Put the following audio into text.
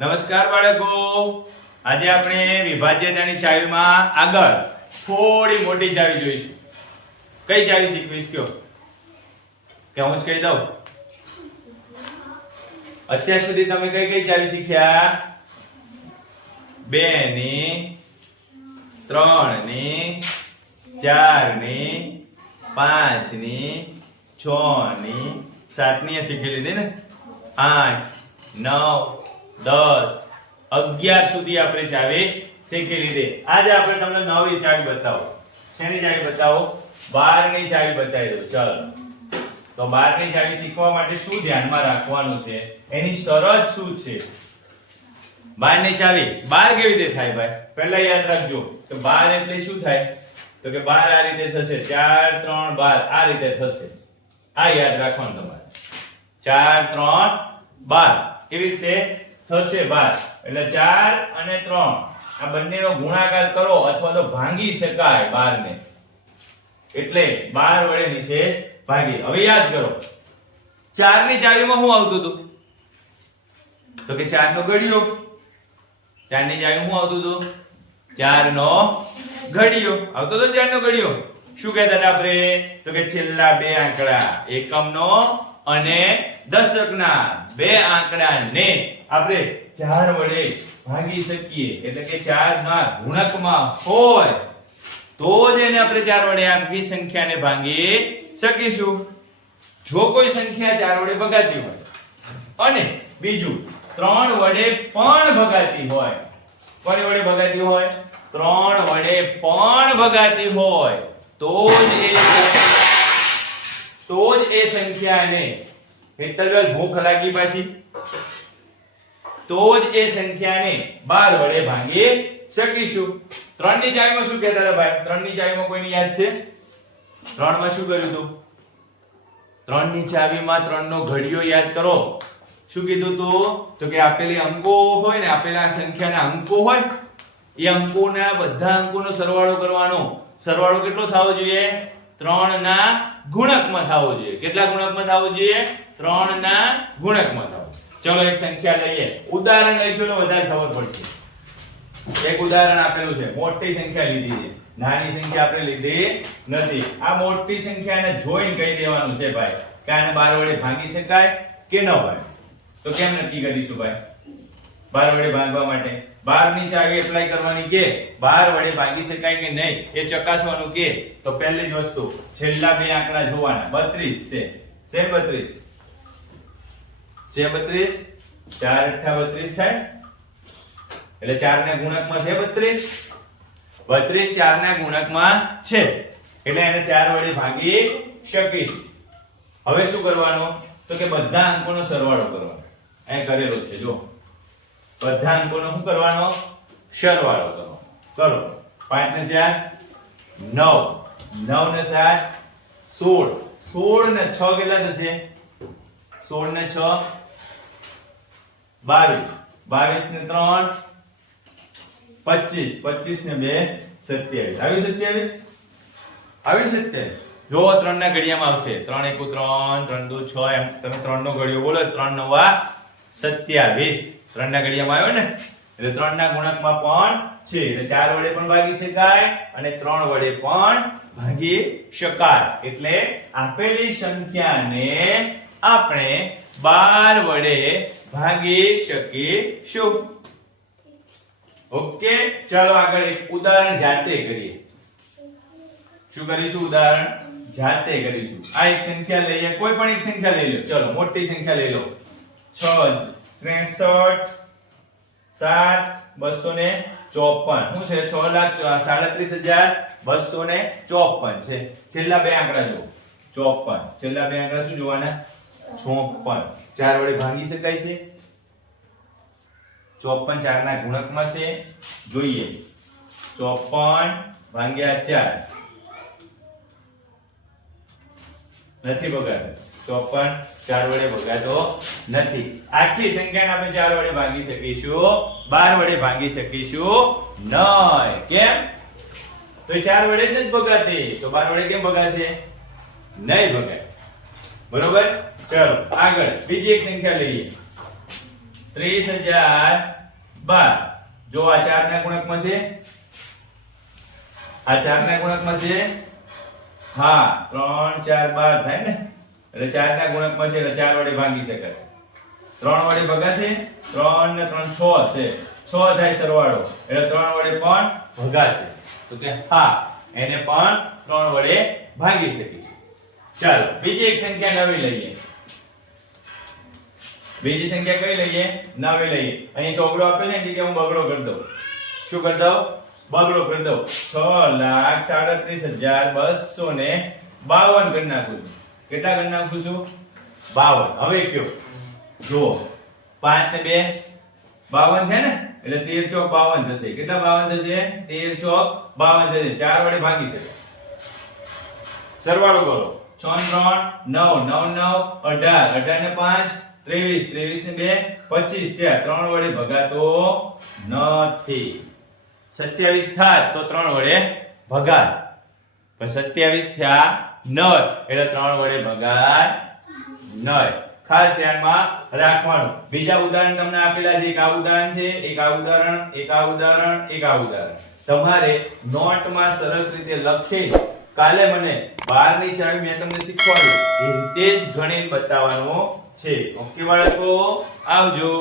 નમસ્કાર બાળકો, આજે આપણે વિભાજ્યતાની ચાવીમાં આગળ થોડી મોટી ચાવી જોઈશું. કઈ ચાવી શીખવીશ કયો? કે હું જ કહી દઉં? અત્યાર સુધી તમે કઈ કઈ ચાવી શીખ્યા? 2 ની, 3 ની, 4 ની, 5 ની, 6 ની, 7 ની શીખી લીધી ને? 8, 9, 10, 11 સુધી આપણે ચાવી શીખી લીધી. આજે આપણે તમને નવી ચાવી બતાવો. શેની ચાવી બતાવો? 12 ની ચાવી બતાવી દઉં. ચાલો, તો 12 ની ચાવી શીખવા માટે શું ધ્યાનમાં રાખવાનું છે, એની શરત શું છે? 12 ની ચાવી 12 કેવી રીતે થાય ભાઈ? પહેલા યાદ રાખજો કે 12 એટલે શું થાય? તો કે 12 આ રીતે થશે, 4 3 12 આ રીતે થશે. આ યાદ રાખવાનું તમારે. 4 3 12 કેવી રીતે થશે? 12 એટલે 4 અને 3 આ બંનેનો ગુણાકાર કરો અથવા તો ભાંગી શકાય 12 ને, એટલે 12 વડે નિશેષ ભાગી. હવે યાદ કરો, 4 ની ચાવીમાં શું આવતું હતું? તો કે 4 નો ઘડિયો. 4 ની ચાવીમાં શું આવતું હતું? 4 નો ઘડિયો આવતો હતો. 4 નો ઘડિયો શું કહેતા હતા આપણે? તો કે છેલ્લા બે આંકડા એકમનો અને દશકના બે આંકડાને આપણે 4 વડે ભાગી શકીએ. એટલે કે 4 ના ગુણકમાં હોય તો જ એને આપણે 4 વડે આખી સંખ્યાને ભાગી શકીશું. જો કોઈ સંખ્યા 4 વડે ભગાતી હોય અને બીજું 3 વડે પણ ભગાતી હોય, કોની વડે ભગાતી હોય? 3 વડે પણ ભગાતી હોય તો જ એ સંખ્યાને, હેતલવેલ ભૂખ લાગી પાછી, તો જ એ સંખ્યાને 12 વડે ભાગી શકીશું. 3 ની ચાવીમાં શું કહેતા હતા ભાઈ? 3 ની ચાવીમાં કોઈને યાદ છે? 3 માં શું કર્યું હતું? 3 ની ચાવીમાં 3 નો ઘડિયો યાદ કરો. શું કીધું તું? તો કે આપેલી અંકો હોય ને, આપેલા સંખ્યાના અંકો હોય, એ અંકોના બધા અંકોનો સરવાળો કરવાનો. સરવાળો કેટલો થવો જોઈએ? 3 ના ગુણકમાં થવો જોઈએ. કેટલા ગુણકમાં થવો જોઈએ? 3 ના ગુણકમાં થવો. ચલો એક સંખ્યા લઈએ, ઉદાહરણ લઈશું તો વધારે ખબર પડશે. એક ઉદાહરણ આપેલું છે, મોટી સંખ્યા લીધી છે, નાની સંખ્યા આપણે લીધી નથી. આ મોટી સંખ્યાને જોઈને કહી દેવાનું છે ભાઈ કે આને 12 વડે ભાગી શકાય કે ન ભાગી. તો કેમ નક્કી કરીશું ભાઈ? 12 વડે ભાગવા માટે 12 ની ચાવી એપ્લાય કરવાની કે 12 વડે ભાગી શકાય કે નહીં એ ચકાસવાનું કે, તો પહેલી જ વસ્તુ છેલ્લા બે આંકડા જોવાના. 32 છે, 32 છે, 32 4 8 32 થાય, એટલે 4 ના ગુણકમાં છે 32. 32 4 ના ગુણકમાં છે એટલે એને 4 વડે ભાગી શકીશ. હવે શું કરવાનું? તો કે બધા અંકોનો સરવાળો કરવાનો. અહીં કરેલો છે જો, બધા અંકોનો શું કરવાનો? સરવાળો કરવાનો. કરો. 5 ને 4 9, 9 ને 7 16, 16 ને 6 કેટલા થશે? 16 ને 6 22, 22 ને 3 25, 25 ને 2 27. આવ્યું 27? આવ્યું 27? જો 3 ના ઘડિયામાં આવશે 3 1 3 3 2 6 એમ તમે 3 નો ઘડિયો બોલો. 3 9 27 3 ના ઘડિયામાં આવ્યો ને, એટલે 3 ના ગુણકમાં પણ છે, એટલે 4 વડે પણ ભાગી શકાય અને 3 વડે પણ ભાગી શકાય. એટલે આપેલી સંખ્યાને આપણે 12 વડે ભાગી શકીશું. ઓકે, ચાલો આગળ એક ઉદાહરણ જાતે કરીએ. શું કરીશું? ઉદાહરણ જાતે કરીશું. આ એક સંખ્યા લઈએ, કોઈ પણ એક સંખ્યા લઈ લો. ચલો મોટી સંખ્યા લઈ લો. 6 63 7 254. શું છે? 6,37,254 છે. છેલ્લા બે આંકડા જો 54. છેલ્લા બે આંકડા શું જોવાના? 54. 4 વડે ભાગી શકાય છે? 54 4 ના ગુણકમાં છે, જોઈએ. 54 ભાગ્યા 4 નથી ભગાતો. 54 4 વડે ભગાતો નથી. આખી સંખ્યાને આપણે 4 વડે ભાગી શકીશું, 12 વડે ભાગી શકીશું નહીં. કેમ? તો 4 વડે જ નથી ભગાતી, તો 12 વડે કેમ ભગાશે? નહીં ભગાય. બરોબર? ચલો આગળ બીજી એક સંખ્યા લઈએ. 30,012 જો આ 4 ના ગુણકમાં છે, આ 4 ના ગુણકમાં છે, હા 3 4 12 થાય ને, એટલે 4 ના ગુણકમાં છે એટલે 4 વડે ભાગી શકાશે, 3 વડે ભગાશે, 3 ને 3 6 છે, 6 થાય સરવાળો એટલે 3 વડે પણ ભગાશે, તો કે હા એને પણ 3 વડે ભાગી શકીશું. ચાલો બીજી એક સંખ્યા નવી લઈએ, બીજી સંખ્યા કઈ લઈએ? નવી લઈએ. અહીં ચોગડો આપેલો છે કે હું બગડો કરી દઉં. શું કરી દઉં? બગડો કરી દઉં. 6,37,252 કરી નાખું છું. કેટલા કરી નાખું છું? 52. હવે કયો જુઓ 5 ને 2 52 થયા ને, એટલે 13 ચોક 52 થશે. કેટલા 52 થશે? 13 ચોક 52 થશે. 4 વડે ભાગી શકાય. સરવાળો કરો. 6 3 9 9 9 18 18 ને 5 23 23 ને 2 25 થયા. 3 વડે ભગાતો નથી. 27 થાત તો 3 વડે ભગાય, પણ 27 થયા નહીં એટલે 3 વડે ભગાય નહીં. ખાસ ધ્યાનમાં રાખવાનું. બીજા ઉદાહરણ તમને આપેલા છે, એક આ ઉદાહરણ છે, એક આ ઉદાહરણ, એક આ ઉદાહરણ, એક આ ઉદાહરણ. તમારે નોટમાં સરસ રીતે લખી કાલે મને 12 ની ચાવી મેં તમને શીખવાડ્યું એ રીતે જ ગણીને બતાવવાનું છે. ઓકે બાળકો, આવજો.